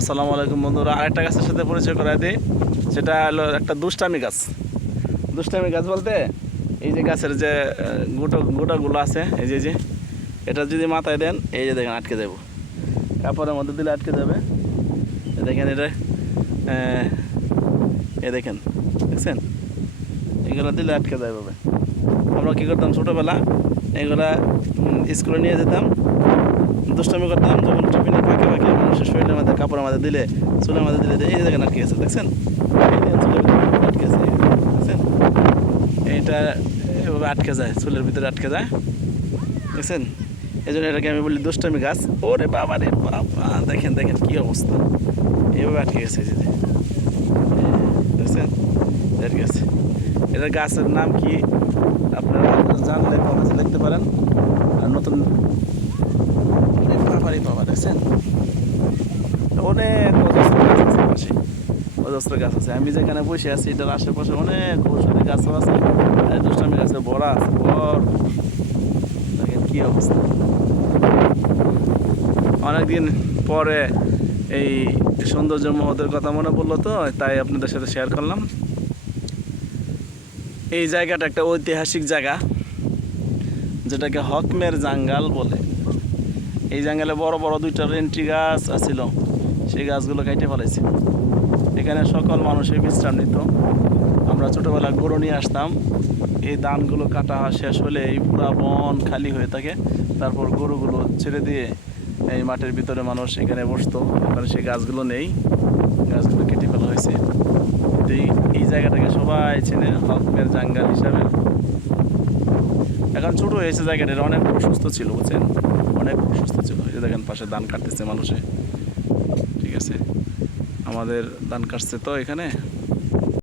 আসসালামু আলাইকুম বন্ধুরা, আরেকটা গাছের সাথে পরিচয় করাই দিই। সেটা হলো একটা দুষ্টামি গাছ। দুষ্টামি গাছ বলতে এই যে গাছের যে গোটাগুলো আছে, এই যে এটা যদি মাথায় দেন, এই যে দেখেন আটকে যাব, কাপড়ের মধ্যে দিলে আটকে যাবে। দেখেন এটা, এই দেখেন, দেখছেন, এগুলো দিলে আটকে যাবে। আমরা কী করতাম ছোটোবেলা, এগুলা স্কুলে নিয়ে যেতাম, দুষ্টামি করতাম। যখন টিফিনের ফাঁকে ফাঁকে মানুষের শরীরের মধ্যে, কাপড়ের মধ্যে দিলে, চুলের মধ্যে দিলে, এই দেখেন আটকে গেছে, দেখছেন, চুলের ভিতরে আটকে গেছে, দেখছেন, এইটা এভাবে আটকে যায়, চুলের ভিতরে আটকে যায়, দেখছেন। এই জন্য এটাকে আমি বলি দুষ্টামি গাছ। ওরে বাবা রে বাবা, দেখেন দেখেন কী অবস্থা, এভাবে আটকে গেছে, যে দেখছেন আটকে গেছে। এটার গাছের নাম কি আপনারা জানলে কমেন্টে লিখতে পারেন। আর নতুন বাবা দেখছেন, অনেক অজস্র গাছ আছে। আমি যেখানে বসে আছি এটার আশেপাশে অনেক ঔষধি গাছও আছে, আর দুষ্টামি গাছে ভরা আছে, দেখেন কি অবস্থা। অনেকদিন পরে এই সৌন্দর্য মহতের কথা মনে পড়লো, তো তাই আপনাদের সাথে শেয়ার করলাম। এই জায়গাটা একটা ঐতিহাসিক জায়গা, যেটাকে হকমের জাঙ্গাল বলে। এই জাঙ্গালে বড় বড় দুইটা রেন্ট্রি গাছ আছিল, সেই গাছগুলো কেটে ফেলাইছে। এখানে সকল মানুষের বিশ্রাম নিত। আমরা ছোটোবেলা গরু নিয়ে আসতাম, এই ধানগুলো কাটা শেষ হলে এই পুরা বন খালি হয়ে থাকে। তারপর গরুগুলো ছেড়ে দিয়ে এই মাঠের ভিতরে মানুষ এখানে বসতো। ওখানে সেই গাছগুলো নেই, গাছগুলো কেটে ফেলা হয়েছে। তো এই জায়গাটাকে সবাই চেনে হকমের জাঙ্গাল হিসাবে। এখন ছোটো হয়েছে জায়গাটা, অনেক প্রশস্ত ছিল, বুঝছেন, অনেক প্রশস্ত ছিল। এই যে দেখেন পাশে ধান কাটতেছে মানুষে, ঠিক আছে, আমাদের ধান কাটছে তো এখানে।